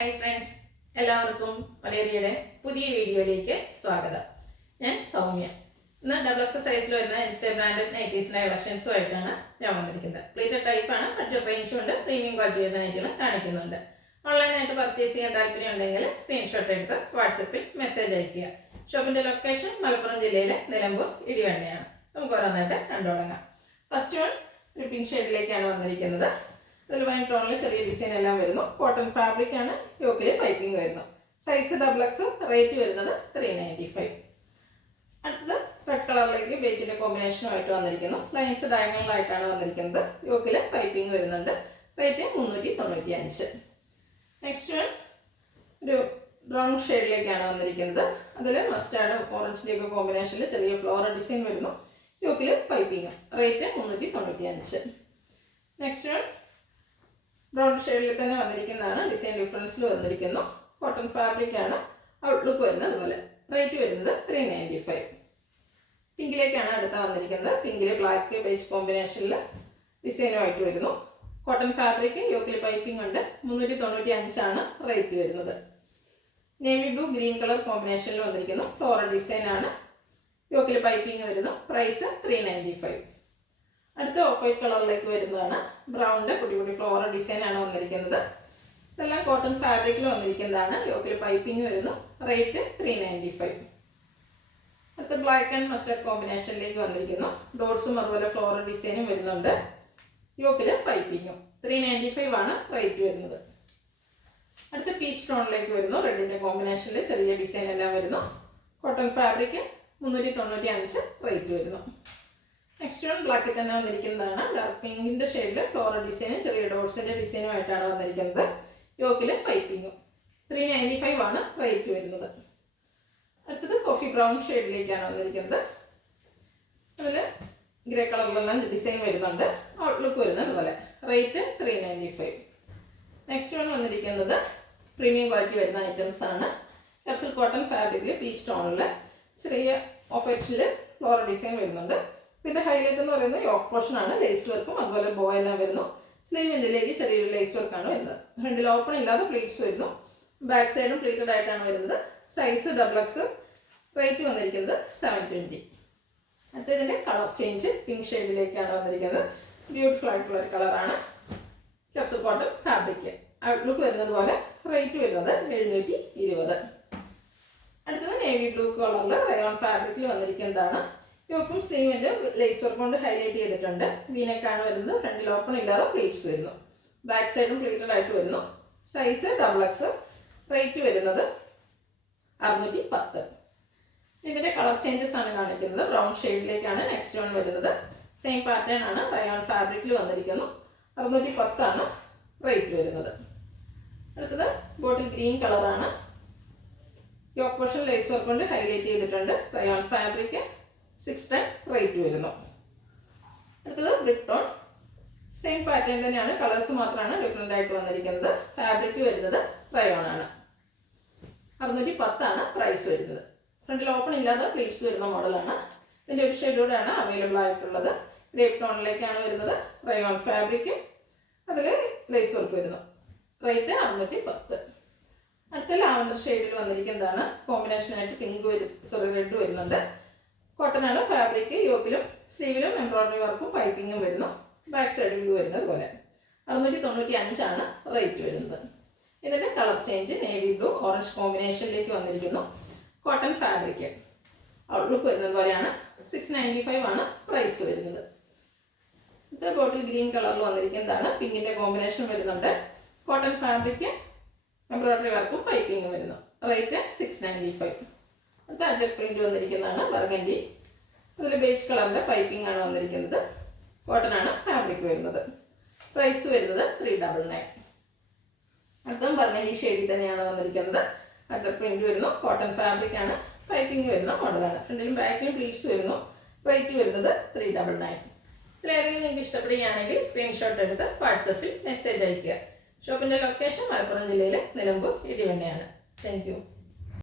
Hi friends, എല്ലാവർക്കും വലേറിയയുടെ പുതിയ വീഡിയോയിലേക്ക് സ്വാഗതം. ഞാൻ സൗമ്യ. ഇന്ന് ഡബിൾ എക്സ് സൈസിൽ വരുന്ന ഇൻസ്റ്റ ബ്രാൻഡഡ് നൈറ്റീസിൻ്റെ കളക്ഷൻസുമായിട്ടാണ് ഞാൻ വന്നിരിക്കുന്നത്. പ്ലേറ്റഡ് ടൈപ്പാണ്, ബഡ്ജറ്റ് റേഞ്ചും ഉണ്ട്, പ്രീമിയം ക്വാളിറ്റി വരുന്ന നൈറ്റുകൾ കാണിക്കുന്നുണ്ട്. ഓൺലൈനായിട്ട് പർച്ചേസ് ചെയ്യാൻ താല്പര്യം ഉണ്ടെങ്കിൽ സ്ക്രീൻഷോട്ട് എടുത്ത് വാട്സപ്പിൽ മെസ്സേജ് അയയ്ക്കുക. ഷോപ്പിൻ്റെ ലൊക്കേഷൻ മലപ്പുറം ജില്ലയിലെ നിലമ്പൂർ ഇടിവണ്ണയാണ്. നമുക്ക് ഓരോന്നായിട്ട് കണ്ടുതുടങ്ങാം. ഫസ്റ്റ് വൺ ഒരു പിങ്ക് ഷെയ്ഡിലേക്കാണ് വന്നിരിക്കുന്നത്. അതിൽ വൈൻ ടോണിൽ ചെറിയ ഡിസൈൻ എല്ലാം വരുന്നു. കോട്ടൺ ഫാബ്രിക് ആണ്, യോക്കിൽ പൈപ്പിംഗ് വരുന്നു. സൈസ് ഡബിൾ എക്സ്, റേറ്റ് വരുന്നത് 395. അടുത്തത് റെഡ് കളറിലേക്ക് ബേജിൻ്റെ കോമ്പിനേഷനുമായിട്ട് വന്നിരിക്കുന്നു. ലൈൻസ് ഡയഗണലായിട്ടാണ് വന്നിരിക്കുന്നത്. യോക്കിൽ പൈപ്പിംഗ് വരുന്നുണ്ട്. റേറ്റ് 395. നെക്സ്റ്റ് വൺ ഒരു ബ്രൗൺ ഷെയ്ഡിലേക്കാണ് വന്നിരിക്കുന്നത്. അതിൽ മസ്റ്റാർഡും ഓറഞ്ചിലേക്ക് കോമ്പിനേഷനിൽ ചെറിയ ഫ്ലോറൽ ഡിസൈൻ വരുന്നു. യോക്കിൽ piping, rate 395. Next one brown ഷെയ്ഡിൽ തന്നെ വന്നിരിക്കുന്നതാണ്. ഡിസൈൻ ഡിഫറൻസിൽ വന്നിരിക്കുന്നു. കോട്ടൺ ഫാബ്രിക് ആണ്, ഔട്ട്ലുക്ക് വരുന്നത് അതുപോലെ. റേറ്റ് വരുന്നത് 395. പിങ്കിലേക്കാണ് അടുത്ത വന്നിരിക്കുന്നത്. പിങ്കിൽ ബ്ലാക്ക് ബേജ് കോമ്പിനേഷനിൽ ഡിസൈനുമായിട്ട് വരുന്നു. കോട്ടൺ ഫാബ്രിക്, യോക്കിൽ പൈപ്പിംഗ് ഉണ്ട്. 395 ആണ് റേറ്റ് വരുന്നത്. നേവി ബ്ലൂ ഗ്രീൻ കളർ കോമ്പിനേഷനിൽ വന്നിരിക്കുന്നു. ഫ്ലോറൽ ഡിസൈൻ ആണ്, യോക്കിൽ പൈപ്പിംഗ് വരുന്നു. പ്രൈസ് 395. അടുത്ത ഓഫ് വൈറ്റ് കളറിലേക്ക് വരുന്നതാണ്. ബ്രൗണിൻ്റെ കുട്ടി കുട്ടി ഫ്ലോറൽ ഡിസൈൻ ആണ് വന്നിരിക്കുന്നത്. ഇതെല്ലാം കോട്ടൺ ഫാബ്രിക്കിൽ വന്നിരിക്കുന്നതാണ്. യോക്കിൽ പൈപ്പിംഗ് വരുന്നു. റേറ്റ് 395. അടുത്ത ബ്ലാക്ക് ആൻഡ് മസ്റ്റർഡ് കോമ്പിനേഷനിലേക്ക് വന്നിരിക്കുന്നു. ഡോട്ട്സും അതുപോലെ ഫ്ലോറൽ ഡിസൈനും വരുന്നുണ്ട്. യോക്കിൽ പൈപ്പിങ്ങും. 395 ആണ് റേറ്റ് വരുന്നത്. അടുത്ത പീച്ച് ടോണിലേക്ക് വരുന്നു. റെഡിൻ്റെ കോമ്പിനേഷനിൽ ചെറിയ ഡിസൈൻ എല്ലാം വരുന്നു. കോട്ടൺ ഫാബ്രിക് 395 റേറ്റ് വരുന്നു. നെക്സ്റ്റ് വൺ ബ്ലാക്കിൽ തന്നെ വന്നിരിക്കുന്നതാണ്. ഡാർക്ക് പിങ്കിൻ്റെ ഷെയ്ഡിൽ ഫ്ലോറൽ ഡിസൈനും ചെറിയ ഡോട്ട്സിൻ്റെ ഡിസൈനുമായിട്ടാണ് വന്നിരിക്കുന്നത്. യോക്കിൽ പൈപ്പിങ്ങും. 395 ആണ് റേറ്റ് വരുന്നത്. അടുത്തത് കോഫി ബ്രൗൺ ഷെയ്ഡിലേക്കാണ് വന്നിരിക്കുന്നത്. അതിൽ ഗ്രേ കളറിലെല്ലാം ഡിസൈൻ വരുന്നുണ്ട്. ഔട്ട്ലുക്ക് വരുന്നത് അതുപോലെ. റേറ്റ് 395. നെക്സ്റ്റ് വൺ വന്നിരിക്കുന്നത് പ്രീമിയം ക്വാളിറ്റി വരുന്ന ഐറ്റംസ് ആണ്. എപ്സൽ കോട്ടൺ ഫാബ്രിക്കിൽ പീച്ച് ടോണിൽ ചെറിയ ഓഫേറ്റിൽ ഫ്ലോറൽ ഡിസൈൻ വരുന്നുണ്ട്. ഇതിൻ്റെ ഹൈലൈറ്റ് എന്ന് പറയുന്നത് യോക്ക് പോർഷൻ ആണ്. ലേസ് വർക്കും അതുപോലെ ബോ എല്ലാം വരുന്നു. സ്ലീവിൻ്റെലേക്ക് ചെറിയൊരു ലേസ് വർക്കാണ് വരുന്നത്. ഫ്രണ്ടിൽ ഓപ്പൺ ഇല്ലാതെ പ്ലീറ്റ്സ് വരുന്നു. ബാക്ക് സൈഡും പ്ലീറ്റഡ് ആയിട്ടാണ് വരുന്നത്. സൈസ് ഡബിൾ എക്സ്, റേറ്റ് വന്നിരിക്കുന്നത് 720. അടുത്ത ഇതിൻ്റെ കളർ ചേഞ്ച് പിങ്ക് ഷെയ്ഡിലേക്കാണ് വന്നിരിക്കുന്നത്. ബ്യൂട്ടിഫുൾ ആയിട്ടുള്ള ഒരു കളറാണ്. കപ്സൽ കോട്ടൺ ഫാബ്രിക്, ഔട്ട്ലുക്ക് വരുന്നത് പോലെ. റേറ്റ് വരുന്നത് 720. അടുത്തത് നേവി ബ്ലൂ കളറിൽ റയോൺ ഫാബ്രിക്കിൽ വന്നിരിക്കുന്നതാണ്. യോക്കും സ്ലീവിൻ്റെ ലേസ് വർക്ക് കൊണ്ട് ഹൈലൈറ്റ് ചെയ്തിട്ടുണ്ട്. വീനെക്കാണ് വരുന്നത്. ഫ്രണ്ടിൽ ഓപ്പൺ ഇല്ലാതെ പ്ലീറ്റ്സ് വരുന്നു. ബാക്ക് സൈഡും പ്ലീറ്റഡ് ആയിട്ട് വരുന്നു. സൈസ് ഡബിൾ എക്സ്, റേറ്റ് വരുന്നത് 610. ഇതിൻ്റെ കളർ ചേഞ്ചസ് ആണ് കാണിക്കുന്നത്. ബ്രൗൺ ഷെയ്ഡിലേക്കാണ് നെക്സ്റ്റ് വൺ വരുന്നത്. സെയിം പാറ്റേൺ ആണ്. റയോൺ ഫാബ്രിക്കിൽ വന്നിരിക്കുന്നു. 610 ആണ് റേറ്റ് വരുന്നത്. അടുത്തത് ബോട്ടിൽ ഗ്രീൻ കളറാണ്. യോക്ക് പോർഷൻ ലേസ് വർക്ക് കൊണ്ട് ഹൈലൈറ്റ് ചെയ്തിട്ടുണ്ട്. റയോൺ ഫാബ്രിക് 610 റേറ്റ് വരുന്നു. അടുത്തത് ബ്രിക്ക് ടോൺ. സെയിം പാറ്റേൺ തന്നെയാണ്, കളേഴ്സ് മാത്രമാണ് ഡിഫറെൻ്റ് ആയിട്ട് വന്നിരിക്കുന്നത്. ഫാബ്രിക് വരുന്നത് റയോൺ ആണ്. 610 ആണ് പ്രൈസ് വരുന്നത്. ഫ്രണ്ടിൽ ഓപ്പൺ ഇല്ലാതെ പ്ലീറ്റ്സ് വരുന്ന മോഡലാണ്. ഇതിൻ്റെ ഒരു ഷെയ്ഡോടെയാണ് അവൈലബിൾ ആയിട്ടുള്ളത്. ഗ്രേപ്പ് ടോണിലേക്കാണ് വരുന്നത്. റയോൺ ഫാബ്രിക്, അതിൽ ലേസ് വർക്ക് വരുന്നു. റേറ്റ് 610. അടുത്ത ലാവൻഡർ ഷെയ്ഡിൽ വന്നിരിക്കുന്നതാണ്. കോമ്പിനേഷനായിട്ട് പിങ്ക് റെഡ് വരുന്നുണ്ട്. കോട്ടൺ ആണ് ഫാബ്രിക്. യോക്കിലും സ്ലീവിലും എംബ്രോയിഡറി വർക്കും പൈപ്പിങ്ങും വരുന്നു. ബാക്ക് സൈഡ് വ്യൂ വരുന്നത് പോലെ. 695 ആണ് റേറ്റ് വരുന്നത്. ഇതിൻ്റെ colour change navy blue orange കോമ്പിനേഷനിലേക്ക് വന്നിരിക്കുന്നു. കോട്ടൺ ഫാബ്രിക്, ഔട്ട്ലുക്ക് വരുന്നത് പോലെയാണ്. 695 ആണ് പ്രൈസ് വരുന്നത്. ഇത് ബോട്ടിൽ ഗ്രീൻ കളറിൽ വന്നിരിക്കുന്നതാണ്. പിങ്കിൻ്റെ കോമ്പിനേഷൻ വരുന്നുണ്ട്. കോട്ടൺ ഫാബ്രിക്, എംബ്രോയിഡറി വർക്കും പൈപ്പിങ്ങും വരുന്നു. റേറ്റ് 695. അടുത്ത അജർ പ്രിന്റ് വന്നിരിക്കുന്നതാണ്. ബർഗൻഡി, അതിൽ ബേജ് കളറിൻ്റെ പൈപ്പിംഗ് ആണ് വന്നിരിക്കുന്നത്. കോട്ടൺ ആണ് ഫാബ്രിക് വരുന്നത്. പ്രൈസ് വരുന്നത് 399. അടുത്തും ബർഗൻഡി ഷെയ്ഡിൽ തന്നെയാണ് വന്നിരിക്കുന്നത്. അജർ പ്രിന്റ് വരുന്നു. കോട്ടൺ ഫാബ്രിക് ആണ്, പൈപ്പിംഗ് വരുന്ന മോഡലാണ്. ഫ്രണ്ടിലും ബാക്കിലും പ്ലീറ്റ്സ് വരുന്നു. റേറ്റ് വരുന്നത് 399. ഇതിലേതെങ്കിലും നിങ്ങൾക്ക് ഇഷ്ടപ്പെടുകയാണെങ്കിൽ സ്ക്രീൻഷോട്ട് എടുത്ത് വാട്സപ്പിൽ മെസ്സേജ് അയയ്ക്കുക. ഷോപ്പിൻ്റെ ലൊക്കേഷൻ മലപ്പുറം ജില്ലയിലെ നിലമ്പൂർ ഇടിവണ്ണയാണ്. Thank you.